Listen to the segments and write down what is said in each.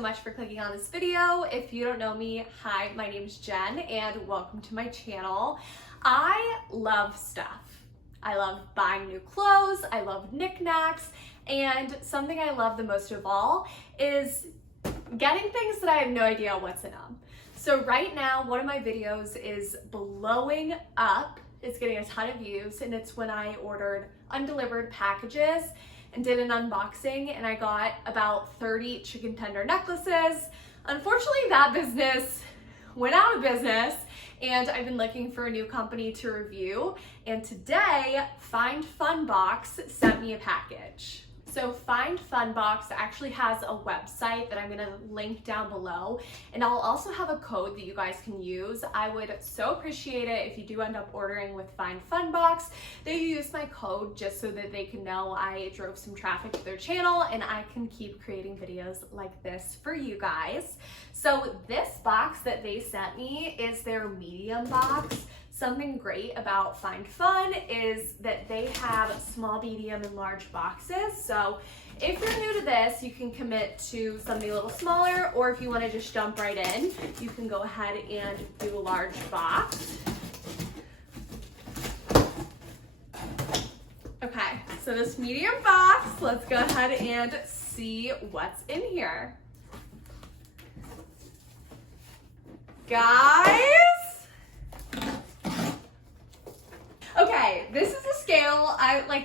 so much for clicking on this video. If you don't know me, hi, my name is Jen and welcome to my channel. I love stuff. I love buying new clothes, I love knickknacks, and something I love the most of all is getting things that I have no idea what's in them. So right now, one of my videos is blowing up. It's getting a ton of views, and it's when I ordered undelivered packages and did an unboxing, and I got about 30 chicken tender necklaces. Unfortunately, that business went out of business, and I've been looking for a new company to review, and today, Findfunbox sent me a package. So Findfunbox actually has a website that I'm gonna link down below, and I'll also have a code that you guys can use. I would so appreciate it if you do end up ordering with Findfunbox that you use my code just so that they can know I drove some traffic to their channel and I can keep creating videos like this for you guys. So this box that they sent me is their medium box. Something great about Findfun is that they have small, medium, and large boxes. So if you're new to this, you can commit to something a little smaller, or if you want to just jump right in, you can go ahead and do a large box. Okay, so this medium box, let's go ahead and see what's in here. Guys! Okay, this is a scale.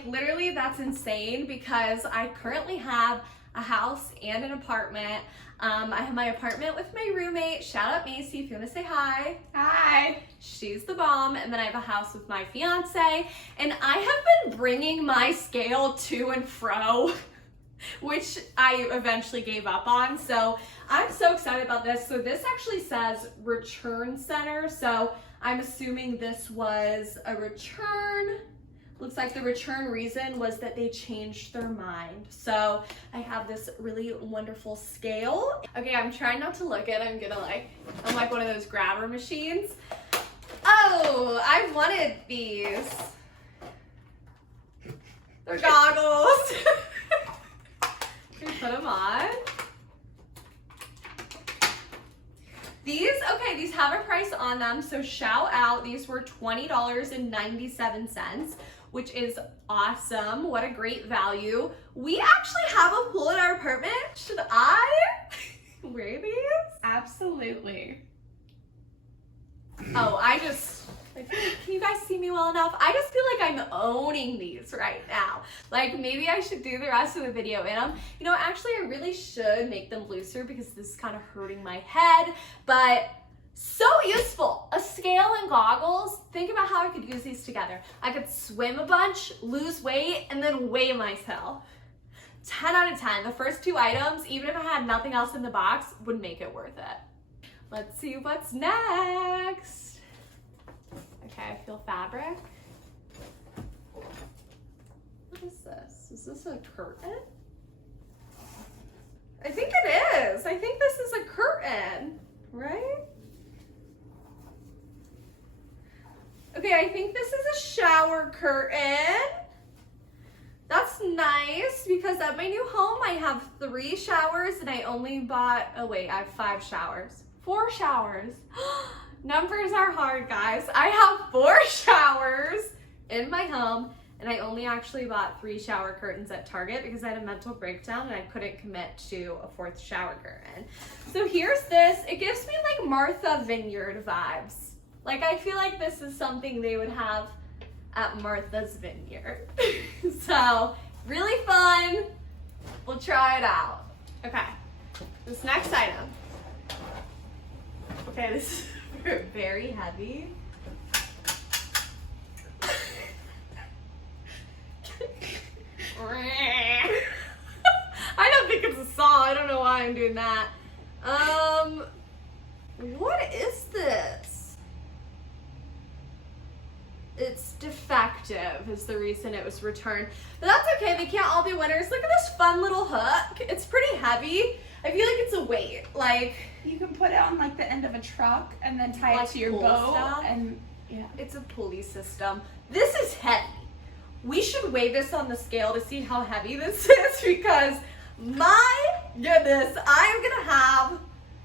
Literally that's insane because I currently have a house and an apartment. I have my apartment with my roommate. Shout out Macy if you want to say hi. Hi. She's the bomb. And then I have a house with my fiance. And I have been bringing my scale to and fro, which I eventually gave up on. So I'm so excited about this. So this actually says return center. So I'm assuming this was a return. Looks like the return reason was that they changed their mind. So I have this really wonderful scale. Okay, I'm trying not to look at it. I'm like one of those grabber machines. Oh, I wanted these. They're goggles. Can you put them on? These have a price on them, so shout out. These were $20.97, which is awesome. What a great value. We actually have a pool in our apartment. Should I wear these? Absolutely. Oh, can you guys see me well enough? I just feel like I'm owning these right now. Like maybe I should do the rest of the video in them. You know, actually I really should make them looser because this is kind of hurting my head, but so useful. A scale and goggles. Think about how I could use these together. I could swim a bunch, lose weight, and then weigh myself. 10 out of 10. The first two items, even if I had nothing else in the box, would make it worth it. Let's see what's next. Okay, I feel fabric. What is this? Is this a curtain? I think it is. I think this is a curtain, right? Okay, I think this is a shower curtain. That's nice because at my new home I have 3 showers and I only bought, oh wait, I have 5 showers. 4 showers. Numbers are hard, guys. I have 4 showers in my home, and I only actually bought 3 shower curtains at Target because I had a mental breakdown and I couldn't commit to a 4th shower curtain. So here's this. It gives me like Martha Vineyard vibes. Like I feel like this is something they would have at Martha's Vineyard. So really fun. We'll try it out. Okay, this next item. Okay, this is very heavy. I don't think it's a saw. I don't know why I'm doing that. What is this? It's defective is the reason it was returned. But that's okay. They can't all be winners. Look at this fun little hook. It's pretty heavy. I feel like it's a weight. Like you can put it on like the end of a truck and then tie it to your boat. And yeah, it's a pulley system. This is heavy. We should weigh this on the scale to see how heavy this is because my goodness, I'm gonna have,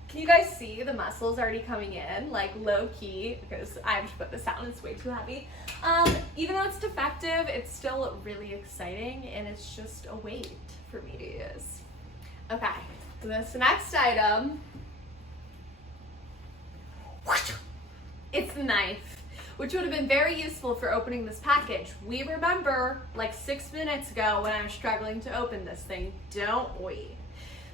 can you guys see the muscles already coming in, like low key, because I have to put this down, it's way too heavy. Even though it's defective, it's still really exciting, and it's just a weight for me to use. Okay, this next item, it's the knife, which would have been very useful for opening this package. We remember like 6 minutes ago when I was struggling to open this thing, don't we?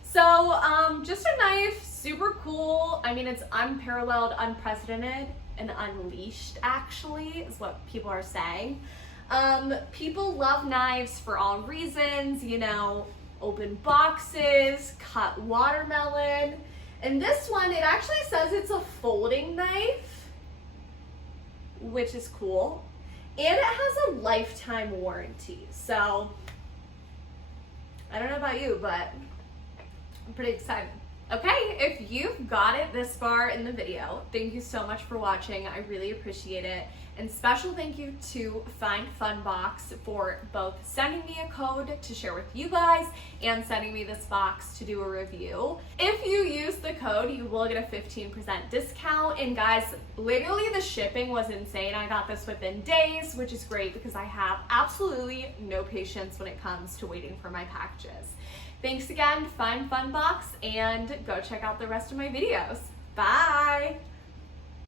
So just a knife, super cool. I mean, it's unparalleled, unprecedented, and unleashed actually, is what people are saying. People love knives for all reasons, you know, open boxes, cut watermelon. And this one, it actually says it's a folding knife, which is cool. And it has a lifetime warranty. So, I don't know about you, but I'm pretty excited. Okay, if you've got it this far in the video, thank you so much for watching. I really appreciate it. And special thank you to Findfunbox for both sending me a code to share with you guys and sending me this box to do a review. If you use the code, you will get a 15% discount. And guys, literally the shipping was insane. I got this within days, which is great because I have absolutely no patience when it comes to waiting for my packages. Thanks again, Findfunbox, and go check out the rest of my videos. Bye!